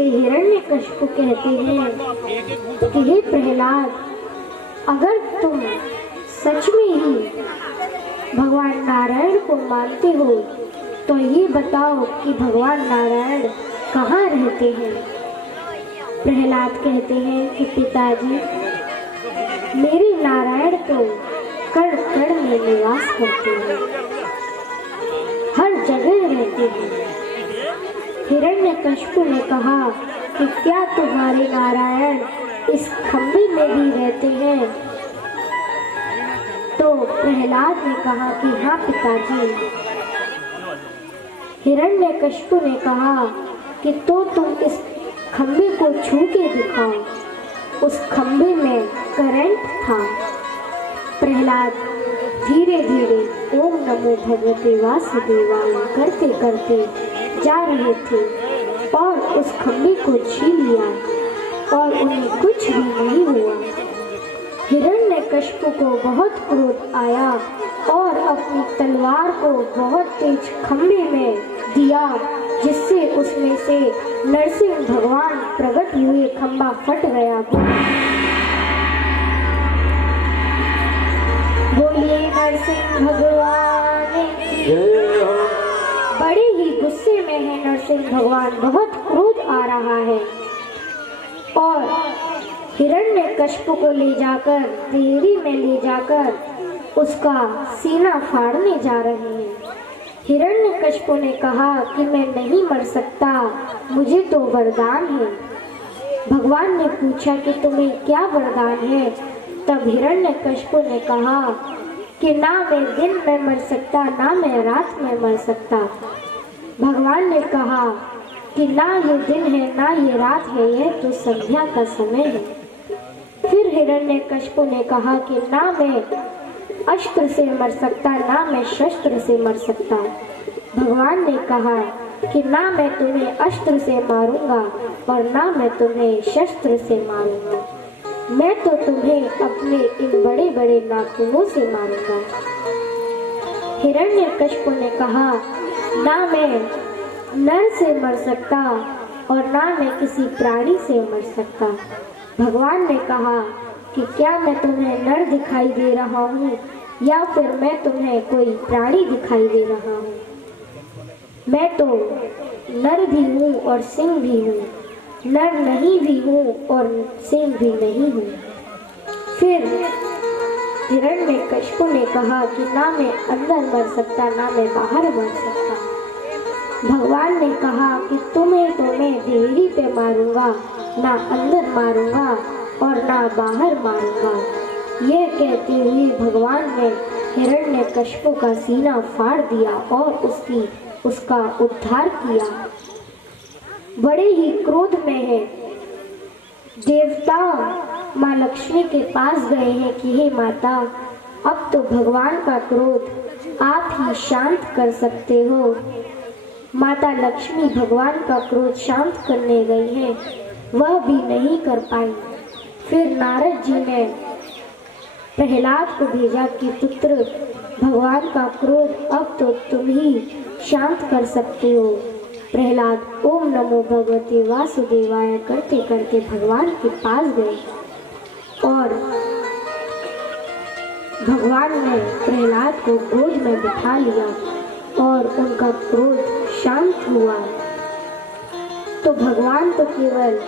से हिरण्यकशिपु कहते हैं कि हे प्रहलाद, अगर तुम सच में ही भगवान नारायण को मानते हो तो ये बताओ कि भगवान नारायण कहाँ रहते हैं। प्रहलाद कहते हैं कि पिताजी, मेरे नारायण तो कण कण में निवास करते हैं, हर जगह रहते हैं। हिरण्यकशिपु ने कहा कि क्या तुम्हारे नारायण इस खंभे में भी रहते हैं? तो प्रहलाद ने कहा कि हाँ पिताजी। हिरण्यकशिपु ने कहा कि तो तुम इस खंभे को छू के दिखाओ। उस खंभे में करंट था। प्रहलाद धीरे धीरे ओम नमो भगवते वासुदेवाय करते करते जा रहे थे और उस खंभे को छीन लिया और उन्हें कुछ भी नहीं हुआ। हिरण्यकशिपु को बहुत क्रोध आया और अपनी तलवार को बहुत तेज खंभे में दिया, जिससे उसमें से नरसिंह भगवान प्रकट हुए। खंभा फट गया। बोलिए नरसिंह भगवान की। बड़े ही गुस्से में है नरसिंह भगवान, बहुत क्रोध आ रहा है और हिरण्यकशिपु को ले जाकर देहरी में ले जाकर उसका सीना फाड़ने जा रहे हैं। हिरण्यकशिपु ने कहा कि मैं नहीं मर सकता, मुझे तो वरदान है। भगवान ने पूछा कि तुम्हें क्या वरदान है? तब हिरण्यकशिपु ने कहा कि ना मैं दिन में मर सकता, ना मैं रात में मर सकता। भगवान ने कहा कि ना ये दिन है ना ये रात है, यह तो संध्या का समय है। फिर हिरण्यकशिपु ने कहा कि ना मैं अस्त्र से मर सकता, ना मैं शस्त्र से मर सकता। भगवान ने कहा कि ना मैं तुम्हें अस्त्र से मारूंगा और ना मैं तुम्हें शस्त्र से मारूंगा, मैं तो तुम्हें अपने इन बड़े बड़े नाखूनों से मारूंगा। हिरण्यकशिपु ने कहा ना मैं नर से मर सकता और ना मैं किसी प्राणी से मर सकता। भगवान ने कहा कि क्या मैं तुम्हें नर दिखाई दे रहा हूँ या फिर मैं तुम्हें कोई प्राणी दिखाई दे रहा हूँ? मैं तो नर भी हूँ और सिंह भी हूँ, नर नहीं भी हूँ और सिंह भी नहीं हूँ। फिर हिरण्यकशिपु ने कहा कि ना मैं अंदर मर सकता, ना मैं बाहर मर सकता। भगवान ने कहा कि तुम्हें तो मैं देहरी पे मारूंगा, ना अंदर मारूंगा और ना बाहर मारूंगा। यह कहते हुए भगवान ने हिरण्यकशिपु का सीना फाड़ दिया और उसका उद्धार किया। बड़े ही क्रोध में है। देवता माँ लक्ष्मी के पास गए हैं कि हे माता, अब तो भगवान का क्रोध आप ही शांत कर सकते हो। माता लक्ष्मी भगवान का क्रोध शांत करने गई हैं, वह भी नहीं कर पाई। फिर नारद जी ने प्रहलाद को भेजा कि पुत्र, भगवान का क्रोध अब तो तुम ही शांत कर सकते हो। प्रहलाद ओम नमो भगवते वासुदेवाय करते करते भगवान के पास गए और भगवान ने प्रहलाद को गोद में बिठा लिया और उनका क्रोध शांत हुआ। तो भगवान तो केवल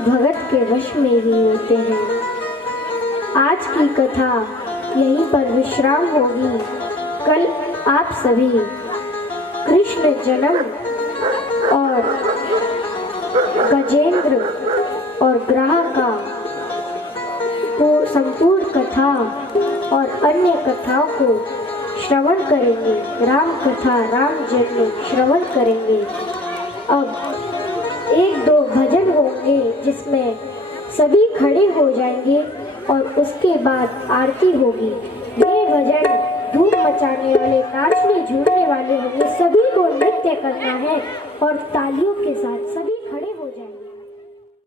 भगत के वश में ही होते हैं। आज की कथा यहीं पर विश्राम होगी। कल आप सभी कृष्ण जन्म और गजेंद्र और ग्रह का संपूर्ण कथा और अन्य कथाओं को श्रवण करेंगे। राम कथा, राम जन्म श्रवण करेंगे। अब एक दो भजन होंगे जिसमें सभी खड़े हो जाएंगे और उसके बाद आरती होगी। ये भजन धूम मचाने वाले, नाचने झूमने वाले होंगे। सभी को नृत्य करना है और तालियों के साथ सभी खड़े